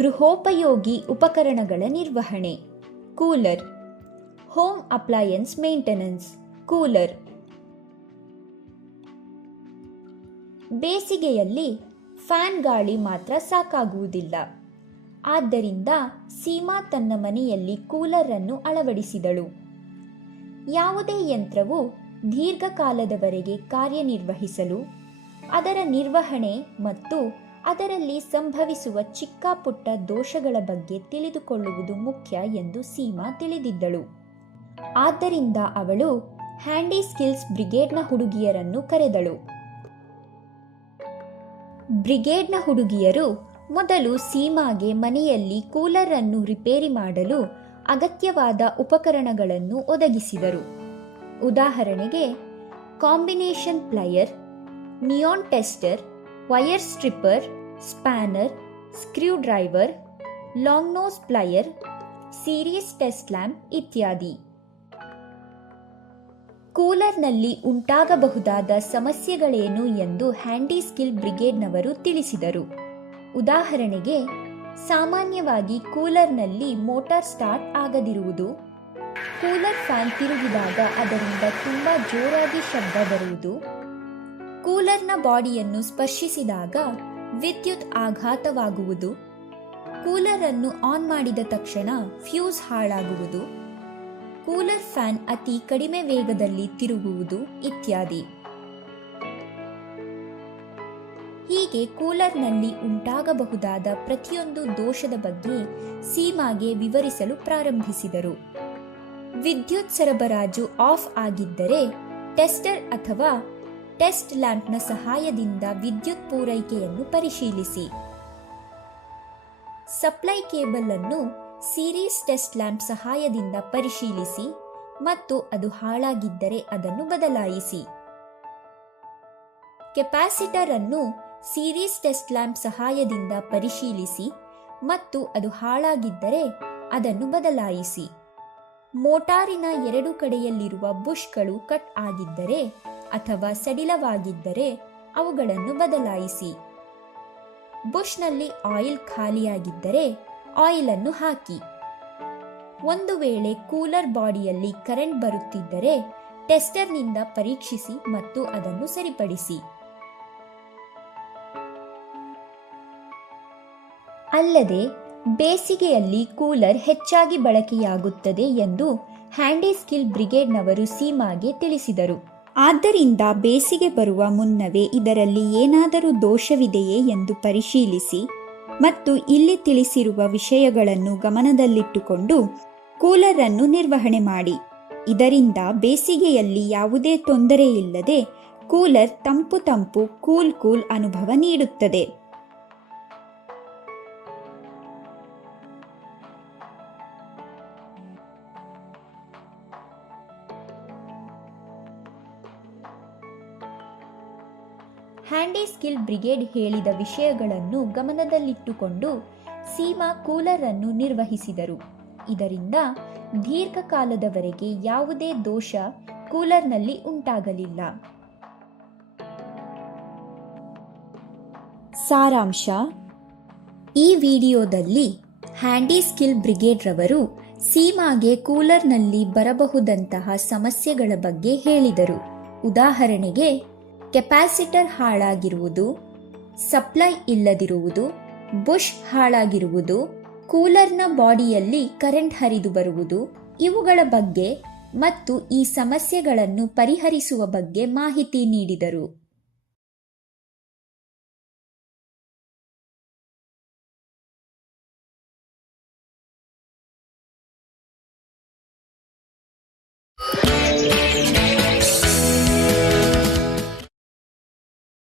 ಗೃಹೋಪಯೋಗಿ ಉಪಕರಣಗಳ ನಿರ್ವಹಣೆ. Cooler. Home appliances maintenance. Cooler. ಬೇಸಿಗೆಯಲ್ಲಿ ಫ್ಯಾನ್ ಗಾಳಿ ಮಾತ್ರ ಸಾಕಾಗುವುದಿಲ್ಲ. ಆದ್ದರಿಂದ ಸೀಮಾ ತನ್ನ ಮನೆಯಲ್ಲಿ ಕೂಲರ್ ಅನ್ನು ಅಳವಡಿಸಿದಳು. ಯಾವುದೇ ಯಂತ್ರವು ದೀರ್ಘಕಾಲದವರೆಗೆ ಕಾರ್ಯನಿರ್ವಹಿಸಲು, ಅದರ ನಿರ್ವಹಣೆ ಮತ್ತು ಅದರಲ್ಲಿ ಸಂಭವಿಸುವ ಚಿಕ್ಕ ಪುಟ್ಟ ದೋಷಗಳ ಬಗ್ಗೆ ತಿಳಿದುಕೊಳ್ಳುವುದು ಮುಖ್ಯ ಎಂದು ಸೀಮಾ ತಿಳಿದಿದ್ದಳು. ಆದ್ದರಿಂದ ಅವಳು ಹ್ಯಾಂಡಿ ಸ್ಕಿಲ್ಸ್ ಬ್ರಿಗೇಡ್ನ ಹುಡುಗಿಯರನ್ನು ಕರೆದಳು. ಬ್ರಿಗೇಡ್ನ ಹುಡುಗಿಯರು ಮೊದಲು ಸೀಮಾಗೆ ಮನೆಯಲ್ಲಿ ಕೂಲರ್ ಅನ್ನು ರಿಪೇರಿ ಮಾಡಲು ಅಗತ್ಯವಾದ ಉಪಕರಣಗಳನ್ನು ಒದಗಿಸಿದರು. ಉದಾಹರಣೆಗೆ, combination plier, neon tester, wire stripper spanner screwdriver long nose plier, series test lamp ಇತ್ಯಾದಿ. ಕೂಲರ್ನಲ್ಲಿ ಉಂಟಾಗಬಹುದಾದ ಸಮಸ್ಯೆಗಳೇನು ಎಂದು ಹ್ಯಾಂಡಿ ಸ್ಕಿಲ್ ಬ್ರಿಗೇಡ್ನವರು ತಿಳಿಸಿದರು. ಉದಾಹರಣೆಗೆ, ಸಾಮಾನ್ಯವಾಗಿ ಕೂಲರ್ನಲ್ಲಿ ಮೋಟಾರ್ ಸ್ಟಾರ್ಟ್ ಆಗದಿರುವುದು, ಕೂಲರ್ ಫ್ಯಾನ್ ತಿರುಗಿದಾಗ ಅದರಿಂದ ತುಂಬ ಜೋರಾಗಿ ಶಬ್ದ ಬರುವುದು, ಕೂಲರ್ನ ಬಾಡಿಯನ್ನು ಸ್ಪರ್ಶಿಸಿದಾಗ ವಿದ್ಯುತ್ ಆಘಾತವಾಗುವುದು. ಕೂಲರ್ ಅನ್ನು ಆನ್ ಮಾಡಿದ ತಕ್ಷಣ ಫ್ಯೂಸ್ ಹಾಳಾಗುವುದು. ಕೂಲರ್ ಫ್ಯಾನ್ ಅತಿ ಕಡಿಮೆ ವೇಗದಲ್ಲಿ ತಿರುಗುವುದು ಇತ್ಯಾದಿ. ಹೀಗೆ ಕೂಲರ್ನಲ್ಲಿ ಉಂಟಾಗಬಹುದಾದ ಪ್ರತಿಯೊಂದು ದೋಷದ ಬಗ್ಗೆ ಸೀಮಾಗೆ ವಿವರಿಸಲು ಪ್ರಾರಂಭಿಸಿದರು. ವಿದ್ಯುತ್ ಸರಬರಾಜು ಆಫ್ ಆಗಿದ್ದರೆ ಟೆಸ್ಟರ್ ಅಥವಾ ಟೆಸ್ಟ್ ಲ್ಯಾಂಪ್ನ ಸಹಾಯದಿಂದ ವಿದ್ಯುತ್ ಪೂರೈಕೆಯನ್ನು ಪರಿಶೀಲಿಸಿ. ಸಪ್ಲೈ ಕೇಬಲ್ ಅನ್ನು ಸೀರೀಸ್ ಟೆಸ್ಟ್ ಲ್ಯಾಂಪ್ ಸಹಾಯದಿಂದ ಪರಿಶೀಲಿಸಿ ಮತ್ತು ಅದು ಹಾಳಾಗಿದ್ದರೆ ಅದನ್ನು ಬದಲಾಯಿಸಿ. ಕೆಪಾಸಿಟರ್ ಅನ್ನು ಸೀರೀಸ್ ಟೆಸ್ಟ್ ಲ್ಯಾಂಪ್ ಸಹಾಯದಿಂದ ಪರಿಶೀಲಿಸಿ ಮತ್ತು ಅದು ಹಾಳಾಗಿದ್ದರೆ ಅದನ್ನು ಬದಲಾಯಿಸಿ. ಮೋಟಾರಿನ ಎರಡು ಕಡೆಯಲ್ಲಿರುವ ಬುಷ್ಗಳು ಕಟ್ ಆಗಿದ್ದರೆ ಅಥವಾ ಸಡಿಲವಾಗಿದ್ದರೆ ಅವುಗಳನ್ನು ಬದಲಾಯಿಸಿ. ಬುಷ್ನಲ್ಲಿ ಆಯಿಲ್ ಖಾಲಿಯಾಗಿದ್ದರೆ ಆಯಿಲ್ ಅನ್ನು ಹಾಕಿ. ಒಂದು ವೇಳೆ ಕೂಲರ್ ಬಾಡಿಯಲ್ಲಿ ಕರೆಂಟ್ ಬರುತ್ತಿದ್ದರೆ ಟೆಸ್ಟರ್ನಿಂದ ಪರೀಕ್ಷಿಸಿ ಮತ್ತು ಅದನ್ನು ಸರಿಪಡಿಸಿ. ಅಲ್ಲದೆ, ಬೇಸಿಗೆಯಲ್ಲಿ ಕೂಲರ್ ಹೆಚ್ಚಾಗಿ ಬಳಕೆಯಾಗುತ್ತದೆ ಎಂದು ಹ್ಯಾಂಡಿ ಸ್ಕಿಲ್ ಬ್ರಿಗೇಡ್ನವರು ಸೀಮಾಗೆ ತಿಳಿಸಿದರು. ಆದ್ದರಿಂದ ಬೇಸಿಗೆ ಬರುವ ಮುನ್ನವೇ ಇದರಲ್ಲಿ ಏನಾದರೂ ದೋಷವಿದೆಯೇ ಎಂದು ಪರಿಶೀಲಿಸಿ ಮತ್ತು ಇಲ್ಲಿ ತಿಳಿಸಿರುವ ವಿಷಯಗಳನ್ನು ಗಮನದಲ್ಲಿಟ್ಟುಕೊಂಡು ಕೂಲರ್ ಅನ್ನು ನಿರ್ವಹಣೆ ಮಾಡಿ. ಇದರಿಂದ ಬೇಸಿಗೆಯಲ್ಲಿ ಯಾವುದೇ ತೊಂದರೆ ಇಲ್ಲದೆ ಕೂಲರ್ ತಂಪು ತಂಪು ಕೂಲ್ ಕೂಲ್ ಅನುಭವ ನೀಡುತ್ತದೆ. ಹ್ಯಾಂಡಿ ಸ್ಕಿಲ್ ಬ್ರಿಗೇಡ್ ಹೇಳಿದ ವಿಷಯಗಳನ್ನು ಗಮನದಲ್ಲಿಟ್ಟುಕೊಂಡು ಸೀಮಾ ಕೂಲರ್ ಅನ್ನು ನಿರ್ವಹಿಸಿದರು. ಇದರಿಂದ ದೀರ್ಘಕಾಲದವರೆಗೆ ಯಾವುದೇ ದೋಷ ಕೂಲರ್ನಲ್ಲಿ ಉಂಟಾಗಲಿಲ್ಲ. ಸಾರಾಂಶ, ಈ ವಿಡಿಯೋದಲ್ಲಿ ಹ್ಯಾಂಡಿ ಸ್ಕಿಲ್ ಬ್ರಿಗೇಡ್ ರವರು ಸೀಮಾಗೆ ಕೂಲರ್ನಲ್ಲಿ ಬರಬಹುದಂತಹ ಸಮಸ್ಯೆಗಳ ಬಗ್ಗೆ ಹೇಳಿದರು. ಉದಾಹರಣೆಗೆ ಕೆಪಾಸಿಟರ್ ಹಾಳಾಗಿರುವುದು, ಸಪ್ಲೈ ಇಲ್ಲದಿರುವುದು, ಬುಷ್ ಹಾಳಾಗಿರುವುದು, ಕೂಲರ್ನ ಬಾಡಿಯಲ್ಲಿ ಕರೆಂಟ್ ಹರಿದು ಬರುವುದು, ಇವುಗಳ ಬಗ್ಗೆ ಮತ್ತು ಈ ಸಮಸ್ಯೆಗಳನ್ನು ಪರಿಹರಿಸುವ ಬಗ್ಗೆ ಮಾಹಿತಿ ನೀಡಿದರು.